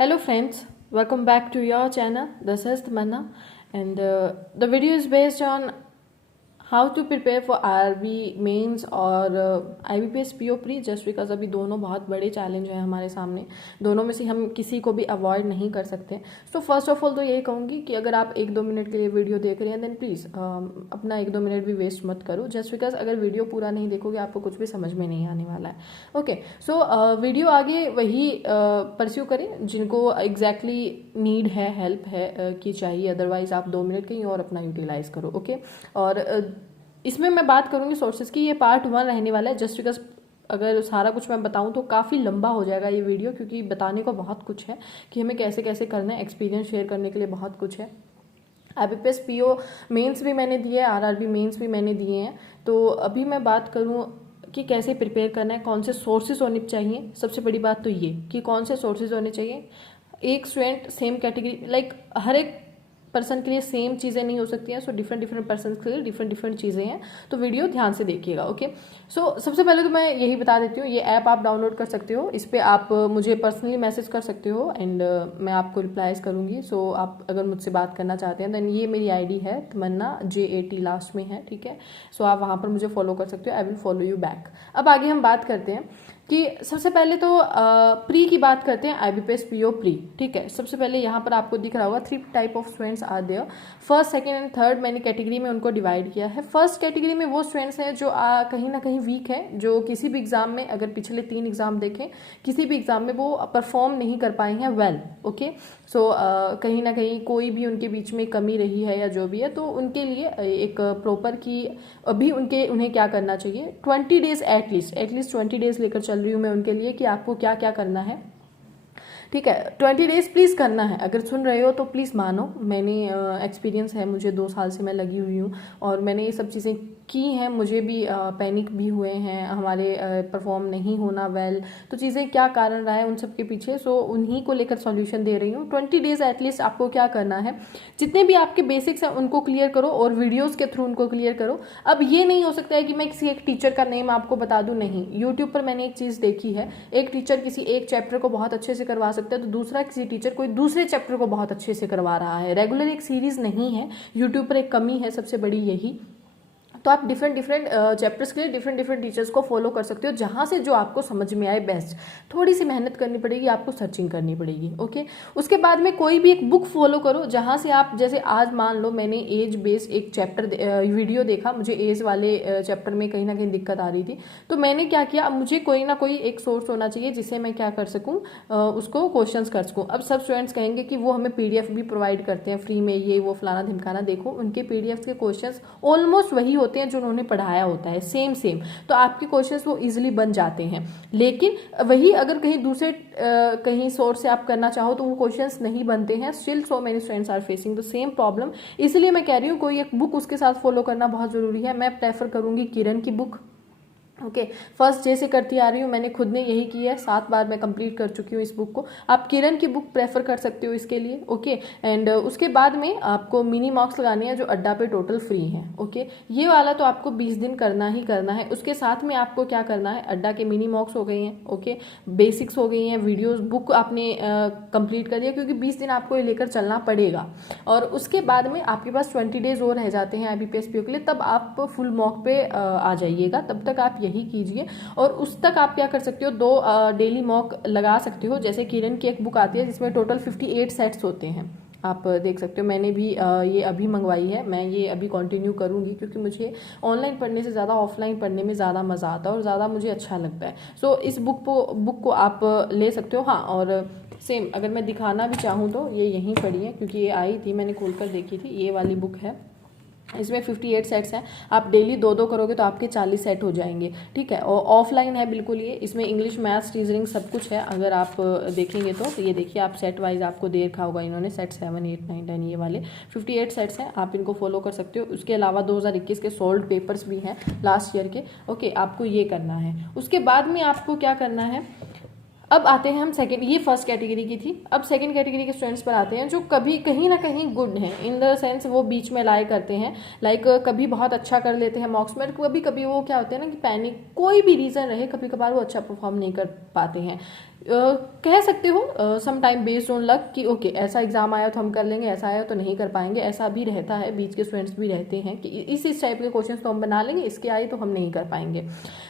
Hello friends, welcome back to your channel. This is Tamanna and the video is based on how to prepare for IRB mains और IBPS PO pre just because अभी दोनों बहुत बड़े challenge हैं हमारे सामने। दोनों में से हम किसी को भी अवॉइड नहीं कर सकते। सो फर्स्ट ऑफ ऑल तो यही कहूँगी कि अगर आप 1-2 मिनट के लिए वीडियो देख रहे हैं देन प्लीज़ अपना 1-2 मिनट भी वेस्ट मत करो, जस्ट बिकॉज अगर वीडियो पूरा नहीं देखोगे आपको कुछ भी समझ में नहीं आने वाला है। ओके, सो वीडियो आगे वही परस्यू करें जिनको एग्जैक्टली नीड है, हेल्प है कि चाहिए, अदरवाइज आप 2 मिनट कहीं और अपना यूटिलाइज करो। ओके, और इसमें मैं बात करूँगी सोर्सेज की। ये पार्ट 1 रहने वाला है जस्ट बिकॉज अगर सारा कुछ मैं बताऊं तो काफ़ी लंबा हो जाएगा ये वीडियो, क्योंकि बताने को बहुत कुछ है कि हमें कैसे कैसे करना है। एक्सपीरियंस शेयर करने के लिए बहुत कुछ है। IBPS PO मेंस भी मैंने दिए हैं, RRB मेंस भी मैंने दिए हैं। तो अभी मैं बात करूँ कि कैसे प्रिपेयर करना है, कौन से सोर्सेज होने चाहिए। सबसे बड़ी बात तो ये कि कौन से सोर्सेज होने चाहिए। एक स्टूडेंट सेम कैटेगरी, लाइक हर एक पर्सन के लिए सेम चीज़ें नहीं हो सकती हैं। सो डिफरेंट पर्सन के लिए डिफरेंट चीज़ें हैं, तो वीडियो ध्यान से देखिएगा। ओके, सो सबसे पहले तो मैं यही बता देती हूँ, ये ऐप आप डाउनलोड कर सकते हो। इस पर आप मुझे पर्सनली मैसेज कर सकते हो एंड मैं आपको रिप्लाईज करूँगी। सो आप अगर मुझसे बात करना चाहते हैं देन ये मेरी ID है, तमन्ना JAT लास्ट में है, ठीक है। सो आप वहाँ पर मुझे फॉलो कर सकते हो। I will follow you back. अब आगे हम बात करते हैं कि सबसे पहले तो प्री की बात करते हैं। IBPS PO प्री, ठीक है। सबसे पहले यहाँ पर आपको दिख रहा होगा 3 type of students are there. First, second and third मैंने कैटेगरी में उनको डिवाइड किया है। फर्स्ट कैटेगरी में वो स्टूडेंट्स हैं जो कहीं ना कहीं वीक है, जो किसी भी एग्जाम में, अगर पिछले 3 एग्जाम देखें, किसी भी एग्जाम में वो परफॉर्म नहीं कर पाए हैं वेल। ओके, सो कहीं ना कहीं कोई भी उनके बीच में कमी रही है या जो भी है, तो उनके लिए एक प्रॉपर की अभी उन्हें क्या करना चाहिए। 20 डेज एटलीस्ट 20 डेज लेकर चल रही हूँ मैं उनके लिए कि आपको क्या क्या करना है, ठीक है। 20 डेज प्लीज़ करना है। अगर सुन रहे हो तो प्लीज़ मानो, मैंने एक्सपीरियंस है, मुझे 2 साल से मैं लगी हुई हूँ और मैंने ये सब चीज़ें की हैं। मुझे भी पैनिक भी हुए हैं, हमारे परफॉर्म नहीं होना वेल, तो चीज़ें क्या कारण रहा है उन सब के पीछे। सो उन्हीं को लेकर सॉल्यूशन दे रही हूँ। 20 डेज एटलीस्ट आपको क्या करना है, जितने भी आपके बेसिक्स हैं उनको क्लियर करो और वीडियोज़ के थ्रू उनको क्लियर करो। अब ये नहीं हो सकता है कि मैं किसी एक टीचर का नेम आपको बता दूँ, नहीं। यूट्यूब पर मैंने एक चीज़ देखी है, एक टीचर किसी एक चैप्टर को बहुत अच्छे से करवा सकता है तो दूसरा किसी टीचर कोई दूसरे चैप्टर को बहुत अच्छे से करवा रहा है। रेगुलर एक सीरीज नहीं है, यूट्यूब पर एक कमी है सबसे बड़ी यही। तो आप डिफरेंट चैप्टर्स के लिए डिफरेंट टीचर्स को फॉलो कर सकते हो, जहाँ से जो आपको समझ में आए बेस्ट। थोड़ी सी मेहनत करनी पड़ेगी, आपको सर्चिंग करनी पड़ेगी। ओके, उसके बाद में कोई भी एक बुक फॉलो करो जहाँ से आप, जैसे आज मान लो मैंने एज बेस्ड एक चैप्टर वीडियो देखा, मुझे एज वाले चैप्टर में कहीं ना कहीं दिक्कत आ रही थी, तो मैंने क्या किया, अब मुझे कोई ना कोई एक सोर्स होना चाहिए जिससे मैं क्या कर सकूँ, उसको क्वेश्चन कर सकूँ। अब सब स्टूडेंट्स कहेंगे कि वो हमें PDF भी प्रोवाइड करते हैं फ्री में, ये वो फलाना ढिमकाना। देखो उनके PDF के क्वेश्चन ऑलमोस्ट वही होते हैं जो उन्होंने पढ़ाया होता है, सेम तो आपके क्वेश्चंस वो इजीली बन जाते हैं। लेकिन वही अगर कहीं दूसरे कहीं सोर्स से आप करना चाहो तो वो क्वेश्चंस नहीं बनते हैं। Still so many students are facing the same problem. इसलिए मैं कह रही हूँ कोई एक बुक उसके साथ फॉलो करना बहुत जरूरी है। मैं प्रेफर करूंगी किरण की बुक। ओके, फर्स्ट डे से करती आ रही हूँ, मैंने खुद ने यही किया है, 7 बार मैं कंप्लीट कर चुकी हूँ इस बुक को। आप किरण की बुक प्रेफर कर सकते हो इसके लिए। ओके, एंड उसके बाद में आपको मिनी मॉक्स लगाने हैं जो अड्डा पे टोटल फ्री हैं। ओके, ये वाला तो आपको 20 दिन करना ही करना है। उसके साथ में आपको क्या करना है, अड्डा के मिनी मॉक्स हो गई हैं, ओके, बेसिक्स हो गई हैं, वीडियोज बुक आपने कंप्लीट कर दिया, क्योंकि 20 दिन आपको ये लेकर चलना पड़ेगा। और उसके बाद में आपके पास 20 डेज और रह जाते हैं IBPS PO के लिए, तब आप फुल मॉक पे आ जाइएगा। तब तक आप यही कीजिए और उस तक आप क्या कर सकते हो, 2 डेली मॉक लगा सकते हो। जैसे किरण की एक बुक आती है जिसमें टोटल 58 सेट्स होते हैं, आप देख सकते हो। मैंने भी ये अभी मंगवाई है, मैं ये अभी कंटिन्यू करूंगी, क्योंकि मुझे ऑनलाइन पढ़ने से ज़्यादा ऑफलाइन पढ़ने में ज़्यादा मज़ा आता है और ज़्यादा मुझे अच्छा लगता है। सो इस बुक को आप ले सकते हो। हाँ, और सेम अगर मैं दिखाना भी चाहूँ तो ये यहीं पड़ी है, क्योंकि ये आई थी, मैंने खोल कर देखी थी। ये वाली बुक है, इसमें 58 सेट्स हैं। आप डेली 2-2 करोगे तो आपके 40 सेट हो जाएंगे, ठीक है। और ऑफलाइन है बिल्कुल ये, इसमें इंग्लिश, मैथ्स, रीजनिंग सब कुछ है। अगर आप देखेंगे तो ये देखिए, आप सेट वाइज आपको दे रखा होगा इन्होंने, सेट 7, 8, 9, 10, ये वाले 58 सेट्स हैं, आप इनको फॉलो कर सकते हो। उसके अलावा 2021 के सोल्ड पेपर्स भी हैं लास्ट ईयर के। ओके, आपको ये करना है। उसके बाद में आपको क्या करना है, अब आते हैं हम सेकंड, ये फर्स्ट कैटेगरी की थी। अब सेकंड कैटेगरी के स्टूडेंट्स पर आते हैं जो कभी कहीं ना कहीं गुड हैं, इन द सेंस वो बीच में लाई करते हैं। लाइक कभी बहुत अच्छा कर लेते हैं मॉक्स में, कभी कभी वो क्या होते हैं ना कि पैनिक, कोई भी रीज़न रहे, कभी कभार वो अच्छा परफॉर्म नहीं कर पाते हैं। कह सकते हो some time based on luck कि ओके ऐसा एग्जाम आया तो हम कर लेंगे, ऐसा आया तो नहीं कर पाएंगे, ऐसा भी रहता है। बीच के स्टूडेंट्स भी रहते हैं कि इस टाइप के क्वेश्चंस तो हम बना लेंगे, इसके आए तो हम नहीं कर पाएंगे।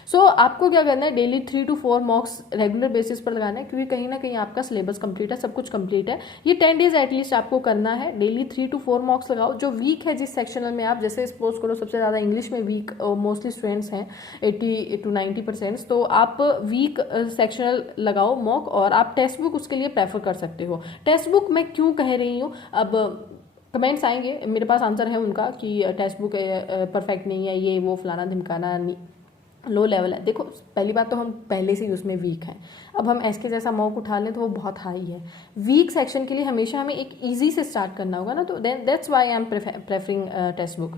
सो आपको क्या करना है, डेली 3 to 4 मॉक्स रेगुलर बेसिस पर लगाना है, क्योंकि कहीं ना कहीं आपका सिलेबस कंप्लीट है, सब कुछ कंप्लीट है। ये 10 डेज एटलीस्ट आपको करना है। डेली 3 to 4 मॉक्स लगाओ। जो वीक है जिस सेक्शनल में आप, जैसे सपोज करो सबसे ज़्यादा इंग्लिश में वीक मोस्टली स्टूडेंट्स हैं 80 to 90%, तो आप वीक सेक्शनल लगाओ मॉक, और आप टेक्स्ट बुक उसके लिए प्रेफर कर सकते हो। टेक्स्ट बुक मैं क्यों कह रही हूँ, अब कमेंट्स आएंगे, मेरे पास आंसर है उनका कि टेक्स्ट बुक परफेक्ट नहीं है, ये वो फलाना ढिमकाना, लो लेवल है। देखो पहली बात तो हम पहले से ही उसमें वीक हैं, अब हम एसके जैसा मॉक उठा लें तो वो बहुत हाई है। वीक सेक्शन के लिए हमेशा हमें एक इजी से स्टार्ट करना होगा ना, तो that's why I am preferring text book.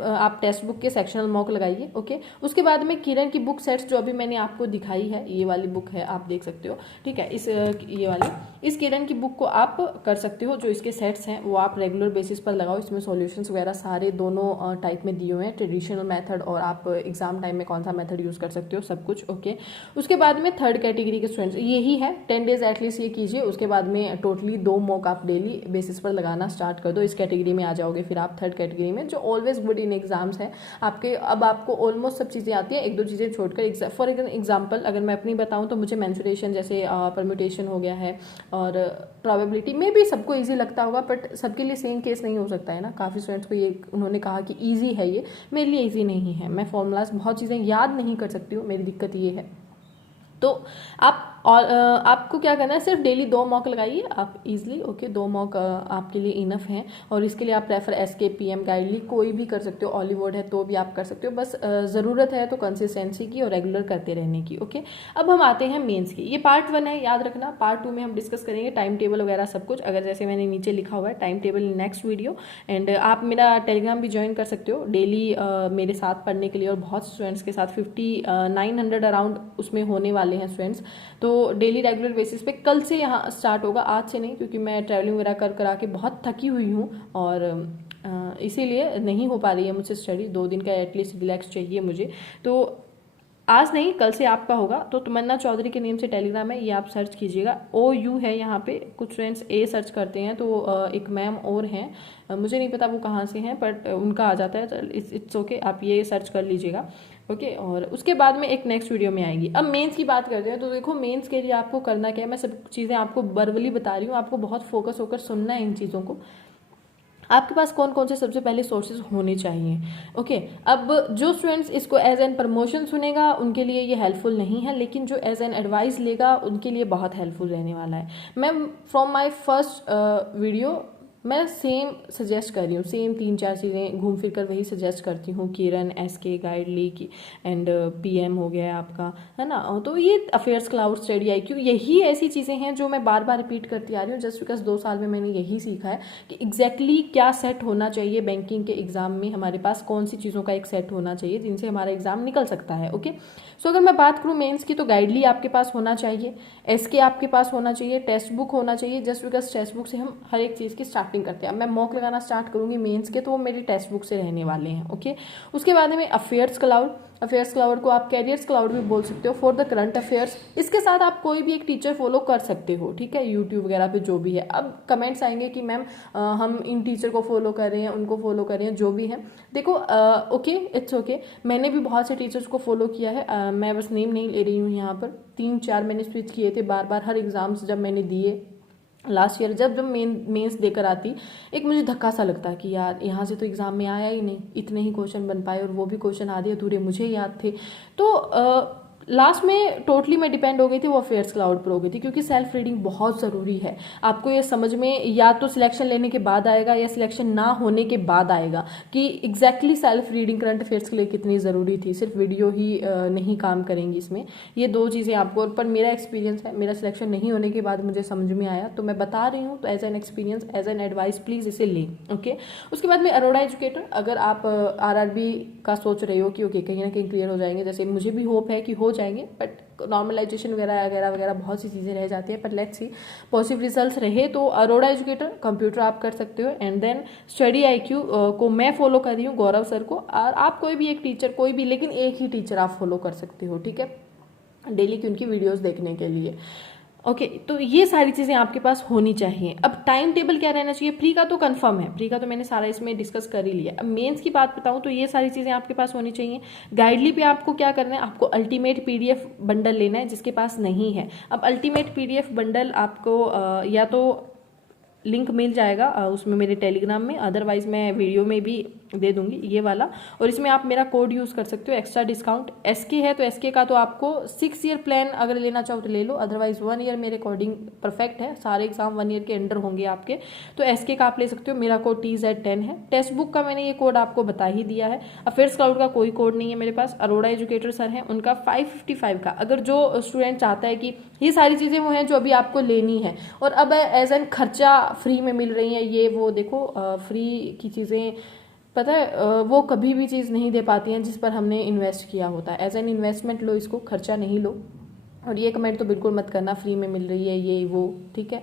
आप टेक्स्ट बुक के सेक्शनल मॉक लगाइए। ओके, उसके बाद में किरण की बुक सेट्स जो अभी मैंने आपको दिखाई है, ये वाली बुक है, आप देख सकते हो, ठीक है, ये वाली इस किरण की बुक को आप कर सकते हो। जो इसके सेट्स हैं वो आप रेगुलर बेसिस पर लगाओ। इसमें सॉल्यूशंस वगैरह सारे दोनों टाइप में दिए हुए हैं, ट्रेडिशनल मेथड और आप एग्जाम टाइम में कौन सा मेथड यूज़ कर सकते हो, सब कुछ। ओके, उसके बाद में थर्ड कैटेगरी के स्टूडेंट्स यही है, 10 डेज एटलीस्ट ये कीजिए। उसके बाद में टोटली 2 मॉक आप डेली बेसिस पर लगाना स्टार्ट कर दो। इस कैटेगरी में आ जाओगे फिर आप थर्ड कैटेगरी में, जो ऑलवेज गुड इन एग्जाम्स है आपके। अब आपको ऑलमोस्ट सब चीज़ें आती हैं, एक दो चीज़ें छोड़कर। फॉर एग्जाम्पल अगर मैं अपनी बताऊँ तो मुझे मेंसुरेशन जैसे परम्यूटेशन हो गया है, और प्रोबेबिलिटी में भी सबको ईजी लगता होगा, बट सबके लिए सेम केस नहीं हो सकता है ना। काफ़ी स्टूडेंट्स को ये उन्होंने कहा कि ईजी है, ये मेरे लिए ईजी नहीं है, मैं फॉर्मूलाज बहुत चीज़ें याद नहीं कर सकती हूँ, मेरी दिक्कत ये है। तो आप और आपको क्या करना है, सिर्फ डेली 2 मॉक लगाइए आप इजीली। ओके, 2 मॉक आपके लिए इनफ हैं, और इसके लिए आप प्रेफर एसके, पीएम, गाइडली कोई भी कर सकते हो, ऑलीवुड है तो भी आप कर सकते हो। बस ज़रूरत है तो कंसिस्टेंसी की और रेगुलर करते रहने की। ओके, अब हम आते हैं मेंस की। ये पार्ट 1 है, याद रखना। पार्ट 2 में हम डिस्कस करेंगे टाइम टेबल वगैरह सब कुछ, अगर जैसे मैंने नीचे लिखा हुआ है time table in next video. And आप मेरा टेलीग्राम भी ज्वाइन कर सकते हो डेली मेरे साथ पढ़ने के लिए, और बहुत स्टूडेंट्स के साथ 5900 अराउंड उसमें होने वाले हैं स्टूडेंट्स। तो डेली रेगुलर बेसिस पे कल से यहाँ स्टार्ट होगा, आज से नहीं, क्योंकि मैं ट्रैवलिंग वगैरह कर आके बहुत थकी हुई हूँ, और इसीलिए नहीं हो पा रही है मुझसे स्टडी। 2 दिन का एटलीस्ट रिलैक्स चाहिए मुझे, तो आज नहीं कल से आपका होगा। तो तमन्ना चौधरी के नेम से टेलीग्राम है, ये आप सर्च कीजिएगा। OU है यहाँ पे, कुछ फ्रेंड्स A सर्च करते हैं तो एक मैम और हैं, मुझे नहीं पता वो कहाँ से हैं, बट उनका आ जाता है, तो इट्स ओके, आप ये सर्च कर लीजिएगा। ओके, और उसके बाद में एक नेक्स्ट वीडियो में आएगी। अब मेंस की बात करते हैं, तो देखो मेंस के लिए आपको करना क्या है, मैं सब चीज़ें आपको वर्बली बता रही हूँ, आपको बहुत फोकस होकर सुनना है इन चीज़ों को। आपके पास कौन कौन से सबसे पहले सोर्सेज होने चाहिए। ओके, अब जो स्टूडेंट्स इसको एज एन प्रमोशन सुनेगा उनके लिए ये हेल्पफुल नहीं है, लेकिन जो एज एन एडवाइस लेगा उनके लिए बहुत हेल्पफुल रहने वाला है। मैं फ्रॉम माय फर्स्ट वीडियो मैं सेम सजेस्ट कर रही हूँ, सेम 3-4 चीज़ें घूम फिर कर वही सजेस्ट करती हूँ। किरण, एसके, गाइडली की, एंड पीएम हो गया है आपका, है ना। तो ये अफेयर्स क्लाउड, स्टडी IQ, यही ऐसी चीज़ें हैं जो मैं बार बार रिपीट करती आ रही हूँ, जस्ट बिकॉज 2 साल में मैंने यही सीखा है कि एग्जैक्टली क्या सेट होना चाहिए बैंकिंग के एग्जाम में। हमारे पास कौन सी चीज़ों का एक सेट होना चाहिए जिनसे हमारा एग्जाम निकल सकता है। ओके, सो अगर मैं बात करूँ मेंस की, तो गाइडली आपके पास होना चाहिए, एसके आपके पास होना चाहिए, टेक्स्ट बुक होना चाहिए, जस्ट बिकॉज टेक्स्ट बुक से हम हर एक चीज़ की स्टार्टिंग करते हैं। अब मैं मॉक लगाना स्टार्ट करूँगी मेंस के, तो वो मेरी टेक्स्ट बुक से रहने वाले हैं। ओके, उसके बाद में अफेयर्स क्लाउड को आप कैरियर्स क्लाउड भी बोल सकते हो फॉर द करंट अफेयर्स। इसके साथ आप कोई भी एक टीचर फॉलो कर सकते हो, ठीक है, यूट्यूब वगैरह पे जो भी है। अब कमेंट्स आएंगे कि मैम हम इन टीचर को फॉलो कर रहे हैं, उनको फॉलो कर रहे हैं, जो भी है। देखो ओके, इट्स ओके, मैंने भी बहुत से टीचर्स को फॉलो किया है, मैं बस नेम नहीं ले रही हूँ यहाँ पर। 3-4 मैंने स्विच किए थे बार बार, हर एग्जाम्स जब मैंने दिए लास्ट ईयर, जब मेंस देकर आती, एक मुझे धक्का सा लगता कि यार यहाँ से तो एग्जाम में आया ही नहीं, इतने ही क्वेश्चन बन पाए, और वो भी क्वेश्चन आधे अधूरे मुझे याद थे। तो लास्ट में टोटली मैं डिपेंड हो गई थी वो अफेयर्स क्लाउड पर हो गई थी, क्योंकि सेल्फ रीडिंग बहुत ज़रूरी है। आपको ये समझ में या तो सिलेक्शन लेने के बाद आएगा या सिलेक्शन ना होने के बाद आएगा कि exactly self reading current affairs के लिए कितनी ज़रूरी थी। सिर्फ वीडियो ही नहीं काम करेंगी इसमें, ये 2 चीज़ें आपको। पर मेरा एक्सपीरियंस है, मेरा सिलेक्शन नहीं होने के बाद मुझे समझ में आया, तो मैं बता रही हूँ। तो as an experience, as an advice, please इसे लें। ओके, उसके बाद में अरोड़ा एजुकेटर, अगर आप RRB का सोच रहे हो कि ओके कहीं ना कहीं क्लियर हो जाएंगे, जैसे मुझे भी होप है कि हो जाएंगे, बट नॉर्मलाइजेशन वगैरह वगैरह वगैरह बहुत सी चीज़ें रह जाती है, पर लेट्स सी पॉजिटिव रिजल्ट्स रहे तो अरोड़ा एजुकेटर कंप्यूटर आप कर सकते हो। एंड देन स्टडी IQ को मैं फॉलो कर रही हूँ, गौरव सर को, और आप कोई भी एक टीचर, कोई भी, लेकिन एक ही टीचर आप फॉलो कर सकते हो, ठीक है, डेली की उनकी वीडियोज़ देखने के लिए। ओके तो ये सारी चीज़ें आपके पास होनी चाहिए। अब टाइम टेबल क्या रहना चाहिए, प्री का तो कंफर्म है, प्री का तो मैंने सारा इसमें डिस्कस कर ही लिया। अब मेंस की बात बताऊं तो ये सारी चीज़ें आपके पास होनी चाहिए। गाइडली पे आपको क्या करना है, आपको अल्टीमेट पीडीएफ बंडल लेना है जिसके पास नहीं है। अब अल्टीमेट पीडीएफ बंडल आपको या तो लिंक मिल जाएगा उसमें मेरे टेलीग्राम में, अदरवाइज मैं वीडियो में भी दे दूंगी ये वाला। और इसमें आप मेरा कोड यूज़ कर सकते हो, एक्स्ट्रा डिस्काउंट एसके है तो एसके का तो आपको 6 ईयर प्लान अगर लेना चाहो तो ले लो, अदरवाइज 1 ईयर मेरे अकॉर्डिंग परफेक्ट है, सारे एग्जाम 1 ईयर के अंडर होंगे आपके, तो एसके का आप ले सकते हो। मेरा कोड TZ10 है। टेक्स्ट बुक का मैंने ये कोड आपको बता ही दिया है। अफेयर्स क्लाउड का कोई कोड नहीं है मेरे पास। अरोड़ा एजुकेटर सर हैं, उनका 555 का, अगर जो स्टूडेंट चाहता है कि ये सारी चीज़ें वो हैं जो अभी आपको लेनी है और अब एज एन खर्चा फ्री में मिल रही हैं, ये वो देखो फ्री की चीज़ें पता है वो कभी भी चीज़ नहीं दे पाती हैं जिस पर हमने इन्वेस्ट किया होता है। एज एन इन्वेस्टमेंट लो इसको, खर्चा नहीं लो। और ये कमेंट तो बिल्कुल मत करना फ्री में मिल रही है ये वो, ठीक है,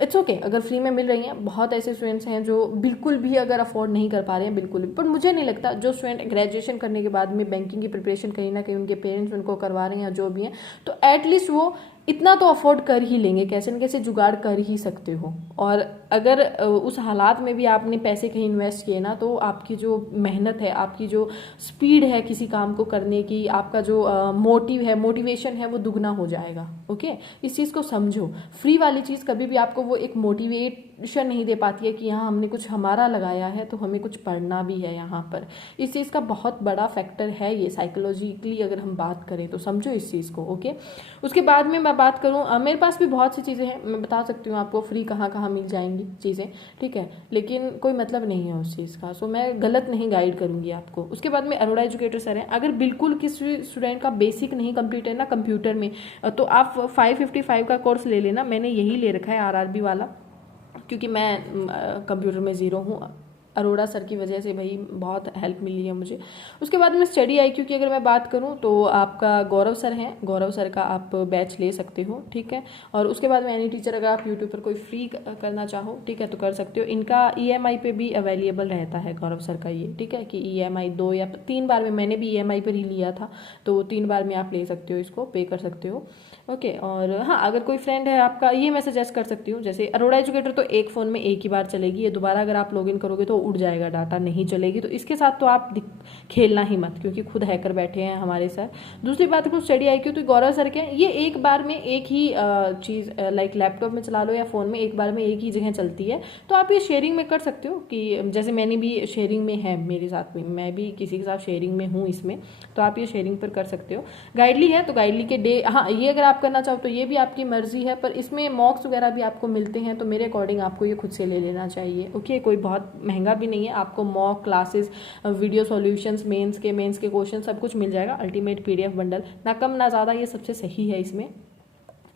इट्स ओके अगर फ्री में मिल रही हैं। बहुत ऐसे स्टूडेंट्स हैं जो बिल्कुल भी अगर अफोर्ड नहीं कर पा रहे हैं, बिल्कुल भी, पर मुझे नहीं लगता जो स्टूडेंट ग्रेजुएशन करने के बाद में बैंकिंग की प्रिपरेशन कहीं ना कहीं उनके पेरेंट्स उनको करवा रहे हैं या जो भी हैं, तो एटलीस्ट वो इतना तो अफोर्ड कर ही लेंगे, कैसे न कैसे जुगाड़ कर ही सकते हो। और अगर उस हालात में भी आपने पैसे कहीं इन्वेस्ट किए ना, तो आपकी जो मेहनत है, आपकी जो स्पीड है किसी काम को करने की, आपका जो मोटिव है, मोटिवेशन है, वो दुगना हो जाएगा। ओके, इस चीज़ को समझो। फ्री वाली चीज़ कभी भी आपको वो एक मोटिवेशन नहीं दे पाती है कि यहाँ हमने कुछ हमारा लगाया है तो हमें कुछ पढ़ना भी है यहाँ पर। इस चीज़ का बहुत बड़ा फैक्टर है ये, साइकोलॉजिकली अगर हम बात करें तो समझो इस चीज़ को। ओके, उसके बाद में मैं बात करूँ, मेरे पास भी बहुत सी चीज़ें हैं, मैं बता सकती हूँ आपको फ्री कहाँ कहाँ मिल जाएंगी चीज़ें, ठीक है, लेकिन कोई मतलब नहीं है उस चीज़ का, सो मैं गलत नहीं गाइड करूँगी आपको। उसके बाद में अरोड़ा एजुकेटर सर हैं, अगर बिल्कुल किसी स्टूडेंट का बेसिक नहीं कंप्लीट है ना कंप्यूटर में, तो आप 555 का कोर्स ले लेना। मैंने यही ले रखा है RRB वाला, क्योंकि मैं कंप्यूटर में ज़ीरो हूँ। अरोड़ा सर की वजह से भाई बहुत हेल्प मिली है मुझे। उसके बाद में स्टडी IQ की अगर मैं बात करूं तो आपका गौरव सर हैं, गौरव सर का आप बैच ले सकते हो, ठीक है। और उसके बाद में एनी टीचर अगर आप यूट्यूब पर कोई फ्री करना चाहो, ठीक है, तो कर सकते हो। इनका EMI पे भी अवेलेबल रहता है गौरव सर का ये, ठीक है, कि EMI 2 या 3 बार में, मैंने भी EMI पर ही लिया था, तो 3 बार में आप ले सकते हो, इसको पे कर सकते हो। ओके, और हाँ अगर कोई फ्रेंड है आपका, ये मैं सजेस्ट कर सकती हूँ, जैसे अरोड़ा एजुकेटर तो एक फ़ोन में एक ही बार चलेगी, ये दोबारा अगर आप लॉगिन करोगे तो उड़ जाएगा डाटा, नहीं चलेगी, तो इसके साथ तो आप खेलना ही मत, क्योंकि खुद हैकर बैठे हैं हमारे साथ। दूसरी बात करूँ स्टडी IQ, तो गौरव सर के ये एक बार में एक ही चीज़ लाइक लैपटॉप में चला लो या फ़ोन में, एक बार में एक ही जगह चलती है, तो आप ये शेयरिंग में कर सकते हो, कि जैसे मैंने भी शेयरिंग में है मेरे साथ में, मैं भी किसी के साथ शेयरिंग में हूँ इसमें, तो आप ये शेयरिंग पर कर सकते हो। गाइडली है तो गाइडली के डे, हाँ ये अगर आप करना चाहो तो ये भी आपकी मर्जी है, पर इसमें मॉक्स वगैरह भी आपको मिलते हैं, तो मेरे अकॉर्डिंग आपको ये खुद से ले लेना चाहिए। ओके, कोई बहुत महंगा भी नहीं है, आपको mock classes, video solutions, mains के क्वेश्चन सब कुछ मिल जाएगा। अल्टीमेट PDF बंडल, ना कम ना ज़्यादा, ये सबसे सही है इसमें।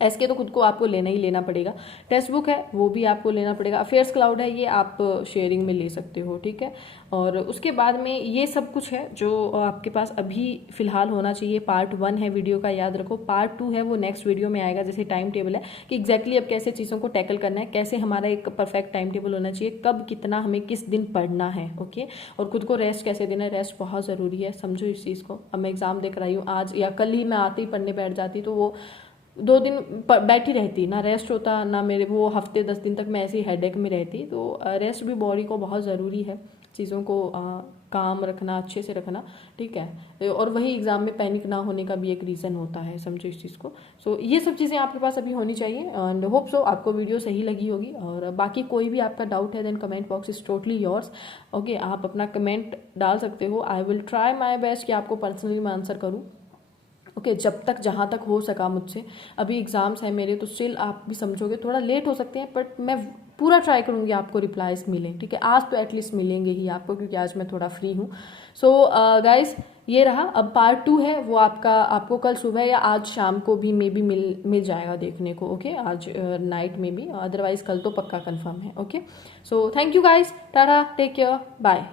SK तो खुद को आपको लेना ही लेना पड़ेगा। टेक्स्ट बुक है वो भी आपको लेना पड़ेगा। अफेयर्स क्लाउड है, ये आप शेयरिंग में ले सकते हो, ठीक है। और उसके बाद में ये सब कुछ है जो आपके पास अभी फ़िलहाल होना चाहिए। पार्ट 1 है वीडियो का, याद रखो। पार्ट 2 है वो नेक्स्ट वीडियो में आएगा, जैसे टाइम टेबल है कि एग्जैक्टली अब कैसे चीज़ों को टैकल करना है, कैसे हमारा एक परफेक्ट टाइम टेबल होना चाहिए, कब कितना हमें किस दिन पढ़ना है। ओके, और खुद को रेस्ट कैसे देना है, रेस्ट बहुत ज़रूरी है, समझो इस चीज़ को। अब मैं एग्ज़ाम देख रही हूँ, आज या कल ही मैं आते ही पढ़ने बैठ जाती, तो वो 2 दिन बैठी रहती, ना रेस्ट होता, ना मेरे वो हफ्ते 10 दिन तक मैं ऐसी हेडेक में रहती। तो रेस्ट भी बॉडी को बहुत ज़रूरी है, चीज़ों को काम रखना, अच्छे से रखना, ठीक है। और वही एग्ज़ाम में पैनिक ना होने का भी एक रीज़न होता है, समझो इस चीज़ को। सो ये सब चीज़ें आपके पास अभी होनी चाहिए, एंड होप सो आपको वीडियो सही लगी होगी। और बाकी कोई भी आपका डाउट है, then comment box is totally yours. Okay, आप अपना कमेंट डाल सकते हो। I will try my best कि आपको पर्सनली मैं आंसर करूँ। ओके, जब तक जहाँ तक हो सका मुझसे। अभी एग्ज़ाम्स हैं मेरे, तो स्टिल आप भी समझोगे थोड़ा लेट हो सकते हैं, बट मैं पूरा ट्राई करूँगी आपको रिप्लाईज मिले, ठीक है। आज तो एटलीस्ट मिलेंगे ही आपको, क्योंकि आज मैं थोड़ा फ्री हूँ। सो गाइस, ये रहा। अब पार्ट 2 है वो आपको कल सुबह या आज शाम को भी मे बी मिल जाएगा देखने को। ओके, आज नाइट में भी, अदरवाइज कल तो पक्का कंफर्म है। Okay, so thank you guys, tata, take care, bye.